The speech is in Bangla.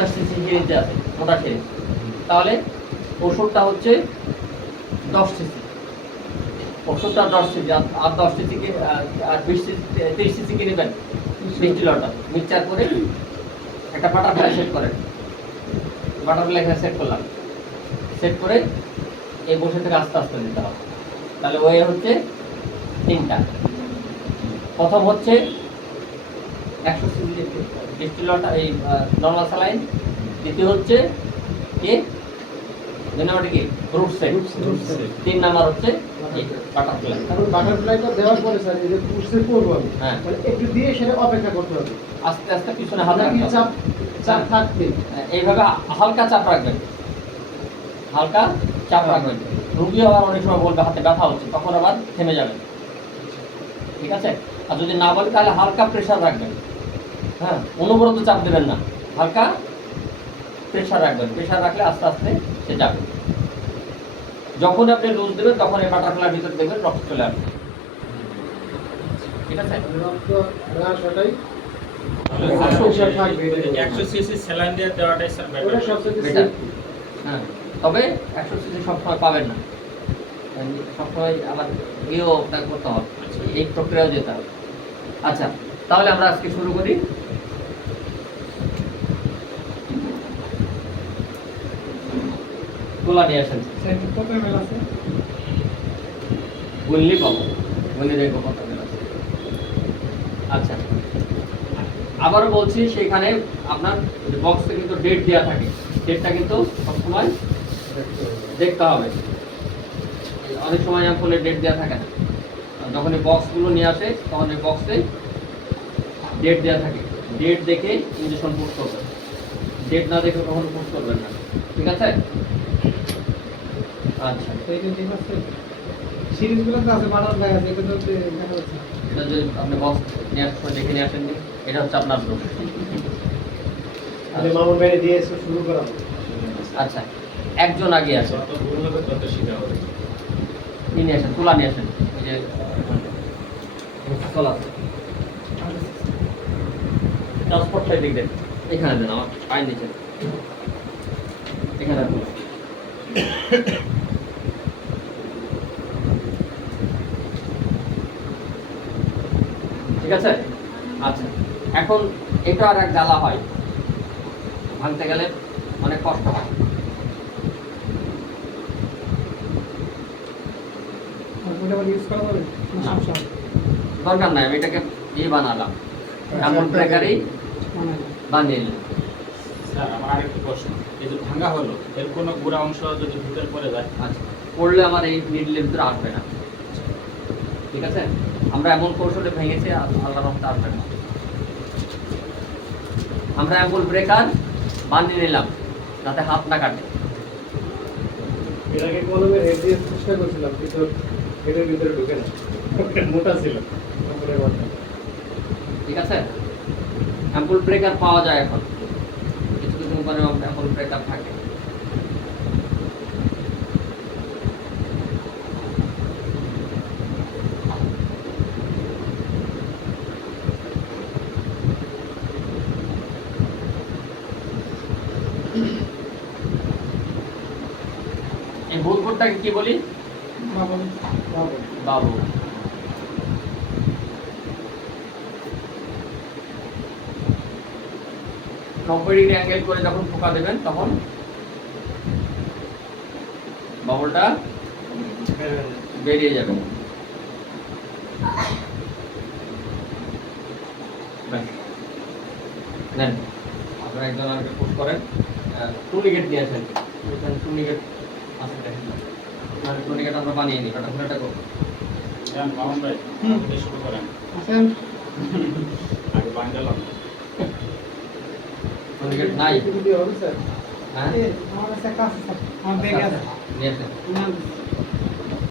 সিসি সিরিজে আছে মোটা সিরিজ, তাহলে ওষুধটা হচ্ছে 10 সিসি, ওষুধটা 10 সিসি আর 10 সিসি আর 20 সিসি 30 সিসি কি নেবেন 20 কিলোটা মিক্সচার করে একটা বাটারফ্লাই সেট করেন। বাটারফ্লাই এখানে সেট করলাম, সেট করে এই বসে থেকে আস্তে আস্তে দিতে হবে। তাহলে ওয়ে হচ্ছে 3টা। প্রথম হচ্ছে 100 সিসি ডিস্টিলটা এই নরমাল স্যালাইন, দ্বিতীয় হচ্ছে কি দুই নাম্বারটা কি ফ্রুট সেট, 3 নাম্বার হচ্ছে বাটারফ্লাই। কারণ বাটারফ্লাইটা দেওয়ার পরে স্যার এই যে পুষে করব আমি, হ্যাঁ মানে একটু দিয়ে সেটা অপেক্ষা করতে হবে, আস্তে আস্তে পিছনে হাত রাখতে হবে। চাপ চাপ থাকবে, এইভাবে হালকা চাপ রাখবেন, হালকা চাপ রাখবেন। রুগী আবার অনেক সময় বলবে হাতে ব্যথা হচ্ছে, তখন আবার থেমে যাবেন, ঠিক আছে? আর যদি না বলে তাহলে হালকা প্রেশার রাখবেন, হ্যাঁ অনবরত চাপ দেবেন না, হালকা প্রেশার রাখবেন। প্রেশার রাখলে আস্তে আস্তে সে যাবে। যখন আপনি লুজ দেবেন তখন এই বাটারফ্লাইয়ের ভিতরে দেখবেন রক্ত চলে আসবে, ঠিক আছে? রক্ত হ্রাস হটাই 100 সিসি স্যালাইন দিয়ে দেওয়াটাই স্যার ওটা বেটার। সবচেয়ে বেটার। হ্যাঁ, তবে 100 সিসি সবসময় পাবেন না, সবসময় আবার ইয়েও করতে হবে, এই প্রক্রিয়াও যেতে হবে। আচ্ছা, তাহলে আমরা আজকে শুরু করি। তোলা নিয়ে আসেন, কত এমএল আছে? বললি পাবো, বলে দেখবো কত বেলা আছে। আচ্ছা, আবারও বলছি, সেখানে আপনার বক্সে কিন্তু ডেট দেওয়া থাকে, ডেটটা কিন্তু সবসময় দেখতে হবে। অনেক সময় ফোনে ডেট দেওয়া থাকে না, যখন এই বক্সগুলো নিয়ে আসে তখন এই বক্সে ডেট দেওয়া থাকে, ডেট দেখে ইনজেকশন পুশ করবেন, ডেট না দেখে কখনো পুশ করবেন না, ঠিক আছে? আচ্ছা, এইটা ঠিক আছে, সিরিজগুলো তো আছে, বাটারফ্লাই আছে, এগুলো তো দেখা যাচ্ছে। এটা যদি আপনি বক্স নিয়ে আসার সময় দেখে নিয়ে আসেননি, এটা হচ্ছে আপনার দোষ। তাহলে মামুন ভাই দিয়ে শুরু করা হবে। আচ্ছা, একজন আগে আছে, যত ভুল হবে তত শিখা হবে। নিয়ে আসেন, তুলা নিয়ে আসেন, এই যে তোলা আছে, ট্রান্সপোর্টটাই দিক দেন, এখানে দেন, আমার পায়ের নিচে এখানে দেন। ঠিক আছে? আচ্ছা, এখন এটা আর এক জ্বালা হয়, ভাঙতে গেলে অনেক কষ্ট হয়। ওটা আবার ইউজ করা যাবে না। সমস্যা হবে? দরকার নাই, আমি এটাকে ইয়ে বানালাম, এমন ব্রেকারই বানিয়ে নিলাম। স্যার আমার আরেকটা প্রশ্ন, এই যে ভাঙা হলো এর কোনো গুঁড়া অংশ যদি ভিতরে পড়ে যায়? আচ্ছা, পড়লে আমার এই নিডলের ভিতরে আসবে না, ঠিক আছে? আমরা এমন কৌশলে ভেঙেছি, আল্লাহর রহমতে আসবে না। আমরা অ্যাম্পুল ব্রেকার বানিয়ে নিলাম যাতে হাত না কাটে। এর আগে কলমের হেড দিয়ে চেষ্টা করছিলাম, কিন্তু হেডের ভিতরে ঢুকে না, মোটা ছিল কলমের বলটা। ঠিক আছে? অ্যাম্পুল ব্রেকার পাওয়া যায় এখন, কিছু কিছু কোম্পানি অ্যাম্পুল ব্রেকার থাকে। এই বুদবুদটাকে কি বলি? বাবু। 90 ডিগ্রি অ্যাঙ্গেল করে যখন ফোকা দেবেন তখন বাবলটা বেরিয়ে যাবে। ব্যাস। নেন, আপনারা একজন আমাকে পুশ করেন, টুনিকেট নিয়ে আসেন, এখানে টুনিকেট আছে দেখেন, টুনিকেট আমরা বানিয়ে নিই, ওটা খুলে করবো। জান মামুন ভাই আপনি শুরু করেন, আসেন, আগে বান গেলাম। টুনিকেট নাই? এটা দিয়ে হবে স্যার? হ্যাঁ, আমার কাছে একটা আছে স্যার, আমার ব্যাগে আছে। নিয়ে আসেন।